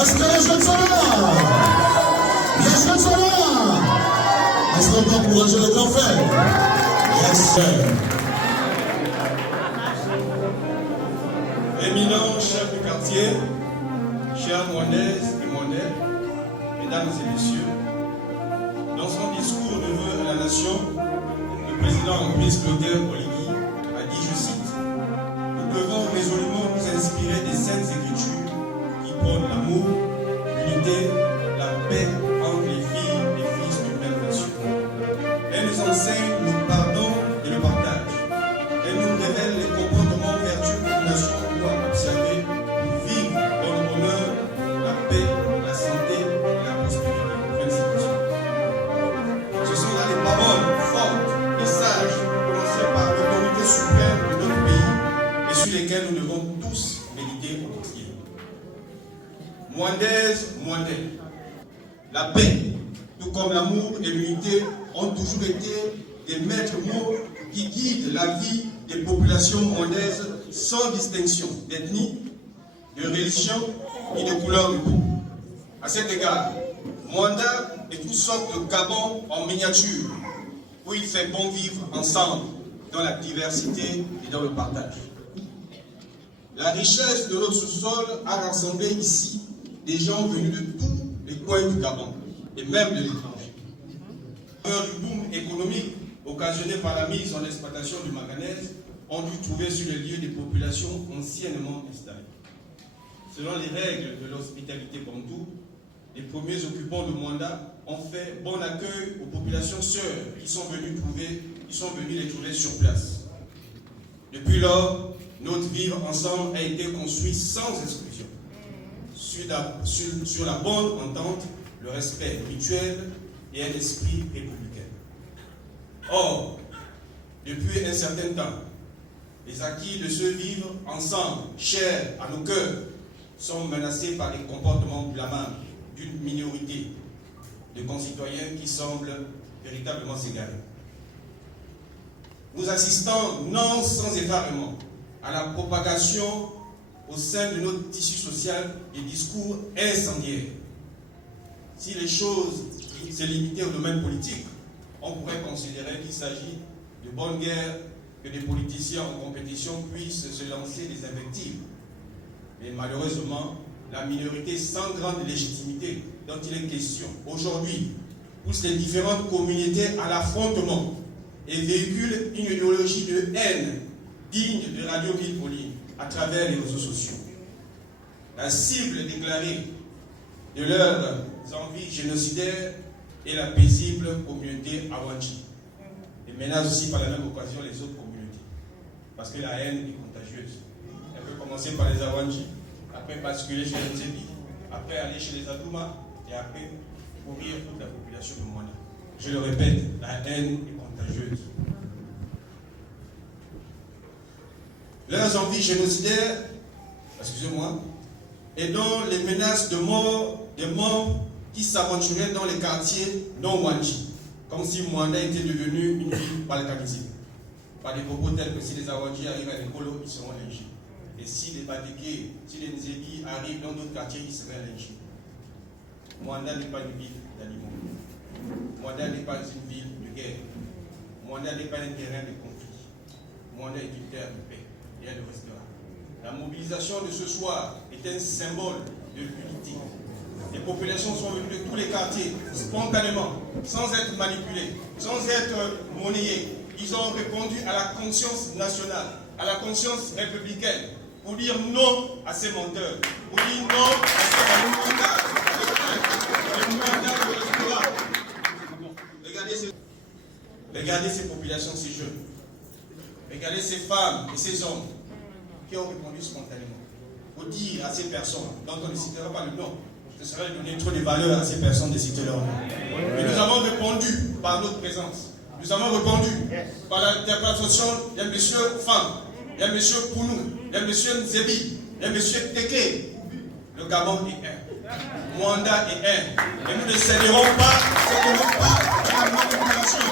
Est-ce que les jeunes sont là? Les jeunes sont là? Est-ce qu'on peut encourager le grand frère? Yes, sir. Éminent chef de quartier, chers Mwandaises et Mwandais, mesdames et messieurs, dans son discours de vœux à la nation, le président Brice Clotaire Oligui a dit, je cite, « Nous devons résolument nous inspirer des saintes écritures qui prônent l'amour, l'unité, la paix entre les filles et fils d'une même nation. Elle nous enseigne le pardon et le partage. Elle nous révèle les comportements vertueux qu'une nation doit observer pour vivre dans le bonheur, la paix, la santé et la prospérité. » Fin de citation. Ce sont là des paroles fortes et sages prononcées par l'autorité suprême de notre pays et sur lesquelles nous devons tous méditer au quotidien. Mwandaises, Mwandais, la paix, tout comme l'amour et l'unité, ont toujours été des maîtres mots qui guident la vie des populations mwandaises sans distinction d'ethnie, de religion ni de couleur de peau. À cet égard, Mwanda est une sorte de Gabon en miniature, où il fait bon vivre ensemble, dans la diversité et dans le partage. La richesse de notre sous-sol a rassemblé ici des gens venus de tous les coins du Gabon, et même de l'étranger. Du boom économique occasionné par la mise en exploitation du manganèse ont dû trouver sur les lieux des populations anciennement installées. Selon les règles de l'hospitalité bantou, les premiers occupants de Mwanda ont fait bon accueil aux populations sœurs qui sont venues les trouver sur place. Depuis lors, notre vivre ensemble a été construit sans exclusion, sur la bonne entente, le respect mutuel et un esprit républicain. Or, depuis un certain temps, les acquis de ce vivre ensemble, chers à nos cœurs, sont menacés par les comportements blâmables d'une minorité de concitoyens qui semblent véritablement s'égarer. Nous assistons non sans effarement à la propagation au sein de notre tissu social des discours incendiaires. Si les choses se limitaient au domaine politique, on pourrait considérer qu'il s'agit de bonne guerre que des politiciens en compétition puissent se lancer des invectives. Mais malheureusement, la minorité sans grande légitimité dont il est question aujourd'hui pousse les différentes communautés à l'affrontement et véhicule une idéologie de haine digne de Radio Ville Pauline à travers les réseaux sociaux. La cible déclarée de leurs envies génocidaires est la paisible communauté Awanji. Et menace aussi par la même occasion les autres communautés. Parce que la haine est contagieuse. Elle peut commencer par les Awanji, après basculer chez les Nzebi, après aller chez les Adouma, et après courir toute la population de Mwanda. Je le répète, la haine est contagieuse. Leurs envies génocidaires, excusez-moi, et dont les menaces de mort des membres qui s'aventuraient dans les quartiers non Mwanji, comme si Mwanda était devenu une ville balkanisée. Par des propos tels que si les Awanji arrivent à l'écolo, ils seront lynchés. Et si les Badeke, si les Nzebi arrivent dans d'autres quartiers, ils seraient lynchés. Mwanda n'est pas une ville d'aliments. Mwanda n'est pas une ville de guerre. Mwanda n'est pas un terrain de conflit. Mwanda est une terre de paix et elle le restera. La mobilisation de ce soir est un symbole de l'unité. Les populations sont venues de tous les quartiers, spontanément, sans être manipulées, sans être monnayées. Ils ont répondu à la conscience nationale, à la conscience républicaine, pour dire non à ces menteurs, pour dire non à ces Regardez ces populations, ces jeunes. Regardez ces femmes et ces hommes qui ont répondu spontanément. Pour dire à ces personnes, dont on ne citera pas le nom, ce serait donner trop de valeur à ces personnes de citer leur nom. Et nous avons répondu par notre présence. Nous avons répondu par l'interprétation d'un monsieur Femme, d'un monsieur Pounou, d'un monsieur Nzebi, d'un monsieur Teke. Le Gabon est un. Mwanda est un. Et nous ne céderons pas à la manipulation.